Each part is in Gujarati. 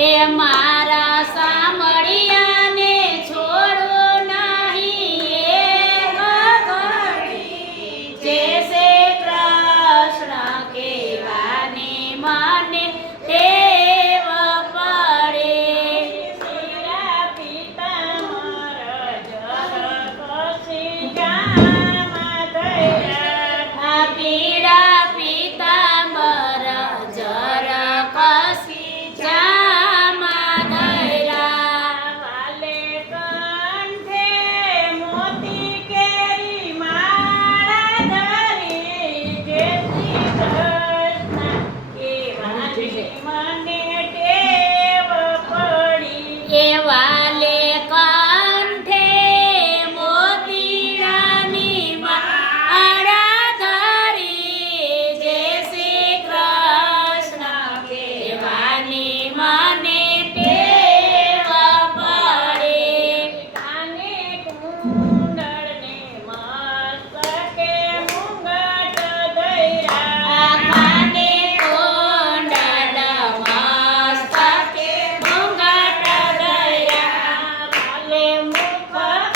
એ મારા સાંભળિયાને છોડો નહીં એ ઘડી જે શ્રી કૃષ્ણ કહેવાની મને ટેવ પડે પીળા પીતાંબર જર કસી જામાં ધર્યા આ પીળા પીતાંબર જર કસી જામાં ધર્યા વાલે કંઠે મોતી કેરી માળા ધરી જે શ્રી કૃષ્ણ કહેવાની મને ટેવ પડી એ વાલે કંઠે મોતીડાની માળા ધરી જે શ્રી કૃષ્ણ કહેવાની મને ટેવ પડે કાને કુંડળને મસ્તકે મુંગટ ધર્યા આખાને કોંડળ મસ્તકે મુંગટ ધર્યા વાલે મુખ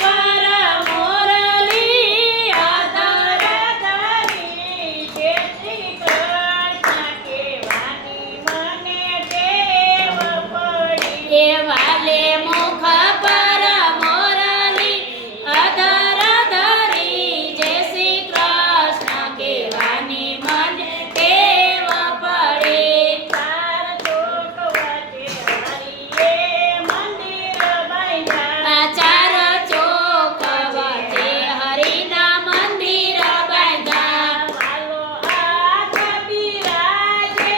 પર મોરલી અધર ધરી જે શ્રી કૃષ્ણ કહેવાની મને ટેવ પડી એ વાલે મુખ પર મોરલી અધર ધરી જે શ્રી કૃષ્ણ કહેવાની મને ટેવ પડે ચાર ચોક વચ્ચે હરિએ મંદિર બાંધ્યા આ ચાર ચોક વચ્ચે હરિના મંદિર બાંધ્યા વાલો હાથ બિરાજે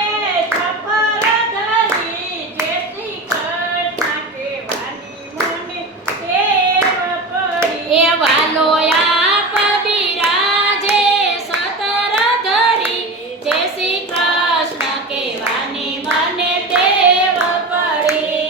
છપર ધરી જે શ્રી કૃષ્ણ કહેવાની મને ટેવ પડી એ વાલો આપ બિરાજે સતર ધરી જે શ્રી કૃષ્ણ કહેવાની મને ટેવ પડી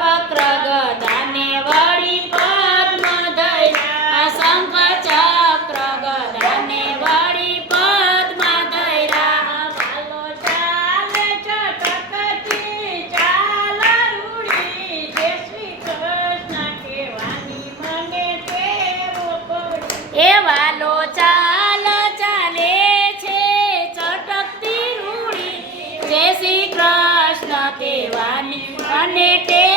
ચક્ર ગદાને વળી પદ્મ ધર્યા આ શંખ ચક્ર ગદાને વળી પદ્મ ધર્યા વાલો ચાલે ચટકતી ચાલ રૂડી જે શ્રી કૃષ્ણ કહેવાની મને ટેવ પડી એ વાલો ચાલ ચાલે છે ચટકતી રૂડી જે શ્રી કૃષ્ણ કહેવાની મને ટેવ